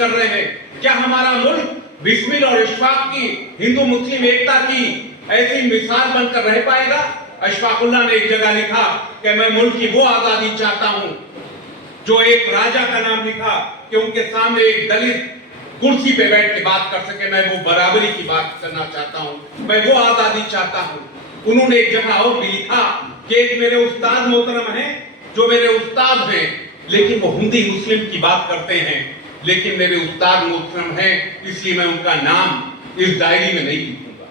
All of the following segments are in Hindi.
कर रहे हैं। क्या हमारा मुल्क बिस्मिल और इशफाक की, हिंदू मुस्लिम एकता की ऐसी मिसाल बनकर रह पाएगा? अशफाकुल्लाह ने एक जगह लिखा कि मैं मुल्क की वो आजादी चाहता हूं जो एक राजा का नाम लिखा कि उनके सामने एक दलित कुर्सी पे बैठ के बात कर सके। मैं वो बराबरी की बात करना चाहता हूं, मैं वो आजादी चाहता हूं। उन्होंने एक जगह और भी लिखा कि एक मेरे उस्ताद मोहतरम हैं, जो मेरे उस्ताद हैं, लेकिन वो हिंदी मुस्लिम की बात करते हैं, लेकिन मेरे उस्ताद मोहतरम हैं, इसलिए मैं उनका नाम इस डायरी में नहीं लिखूंगा।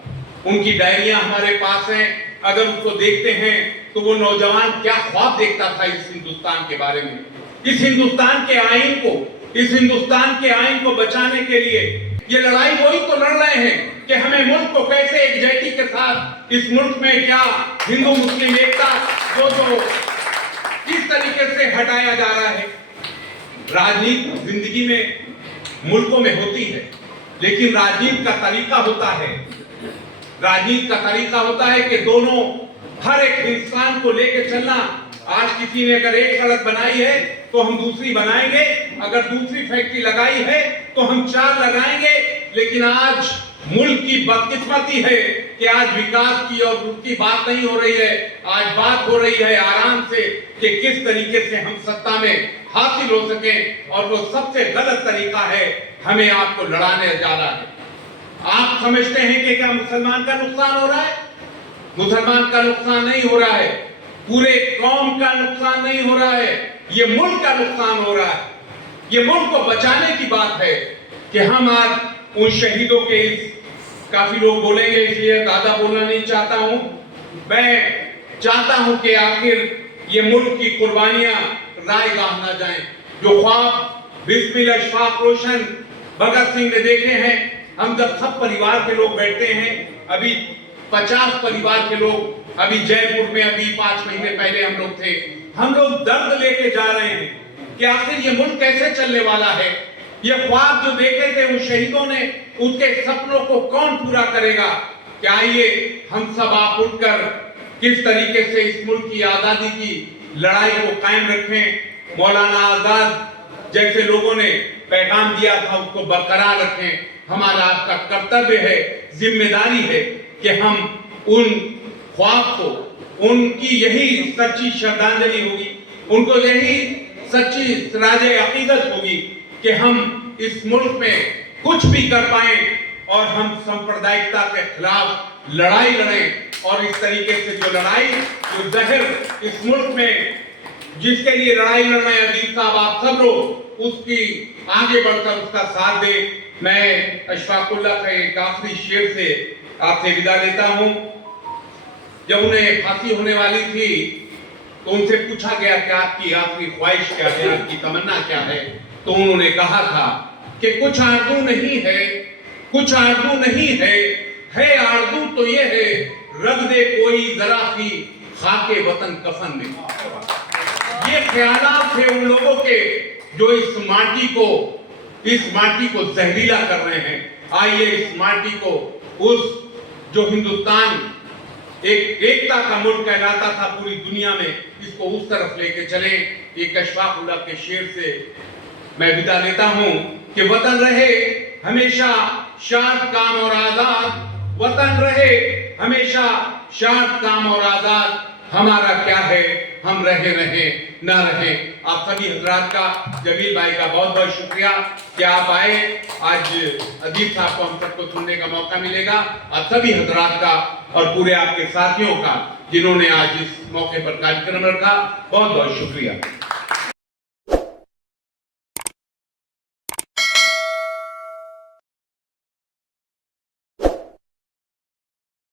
उनकी डायरियां हमारे पास हैं, अगर उसको देखते हैं तो वो नौजवान क्या ख्वाब देखता था इस हिंदुस्तान के बारे में। इस हिंदुस्तान के आईन को, इस हिंदुस्तान के आईन को बचाने के लिए ये लड़ाई वही तो लड़ रहे हैं कि हमें मुल्क को कैसे एकजुटता के साथ, इस मुल्क में क्या हिंदू मुस्लिम एकता जो किस तरीके से हटाया जा रहा है। राजनीति जिंदगी में मुल्कों में होती है, लेकिन राजनीति का तरीका होता है, राजनीति का तरीका होता है कि दोनों, हर एक इंसान को लेकर चलना। आज किसी ने अगर एक सड़क बनाई है तो हम दूसरी बनाएंगे, अगर दूसरी फैक्ट्री लगाई है तो हम 4 लगाएंगे। लेकिन आज मुल्क की बदकिस्मती है कि आज विकास की और उसकी बात नहीं हो रही है। आज बात हो रही है आराम से कि किस तरीके से हम सत्ता में हासिल हो सके, और वो सबसे गलत तरीका है, हमें आपको लड़ाने जा रहा है। आप समझते हैं कि क्या मुसलमान का नुकसान हो रहा है? मुसलमान का नुकसान नहीं हो रहा है, पूरे कौम का नुकसान नहीं हो रहा है, ये मुल्क का नुकसान हो रहा है। ये मुल्क को बचाने की बात है कि हम आज उन शहीदों के, काफी लोग बोलेंगे इसलिए ज्यादा बोलना नहीं चाहता हूं, मैं चाहता हूं कि आखिर ये मुल्क की कुर्बानियां रायगाह ना जाएं। जो ख्वाब बिस्मिल अशफाक रोशन भगत सिंह ने देखे हैं, हम जब सब परिवार के लोग बैठते हैं, अभी 50 परिवार के लोग अभी जयपुर में, अभी 5 महीने पहले हम लोग थे, हम लोग दर्द लेके जा रहे हैं कि आखिर ये मुल्क कैसे चलने वाला है। ये ख्वाब जो देखे थे उन शहीदों ने, उनके सपनों को कौन पूरा करेगा? क्या आइए हम सब आप उठकर किस तरीके से इस मुल्क की आजादी की लड़ाई को कायम रखें। मौलाना आजाद जैसे लोगों ने पैगाम दिया था उसको बरकरार रखें। हमारा आपका कर्तव्य है, जिम्मेदारी है कि हम उन ख्वाब को, उनकी यही सच्ची श्रद्धांजलि होगी, उनको यही सच्ची राजे अकीदत होगी कि हम इस मुल्क में कुछ भी कर पाए और हम सांप्रदायिकता के खिलाफ लड़ाई लड़ें। और इस तरीके से जो लड़ाई, जो जहर इस मुल्क में जिसके लिए लड़ाई लड़ रहे हैं अजीत साहब, आप सब लोग उसकी आगे बढ़कर उसका साथ दे। मैं अशफाकुल्लाह के एक आखिरी शेर से आपसे विदा लेता हूं। जब उन्हें फांसी होने वाली थी तो उनसे पूछा गया कि आपकी आखिरी ख्वाहिश क्या है, आपकी तमन्ना क्या है, तो उन्होंने कहा था कि कुछ आरज़ू नहीं है, कुछ आरज़ू नहीं है आरज़ू तो ये है, रख दे कोई जरा सी खाके वतन कफन में। ये ख्यालात थे उन लोगों के जो इस माटी को जहरीला कर रहे हैं। आइए इस माटी को, उस जो हिंदुस्तान एक एकता का मुल्क कहलाता था पूरी दुनिया में, इसको उस तरफ लेके चले। एक अशफाकुल्लाह के शेर से मैं विदा लेता हूं कि वतन रहे हमेशा शाद काम और आजाद, वतन रहे हमेशा शाद काम और आजाद, हमारा क्या है हम रहे ना रहे। आप सभी हजरात का, जमील भाई का बहुत बहुत शुक्रिया कि आप आए। आज अदीब साहब को हम सबको सुनने का मौका मिलेगा। आप सभी हजरात का और पूरे आपके साथियों का जिन्होंने आज इस मौके पर कार्यक्रम रखा, बहुत बहुत शुक्रिया।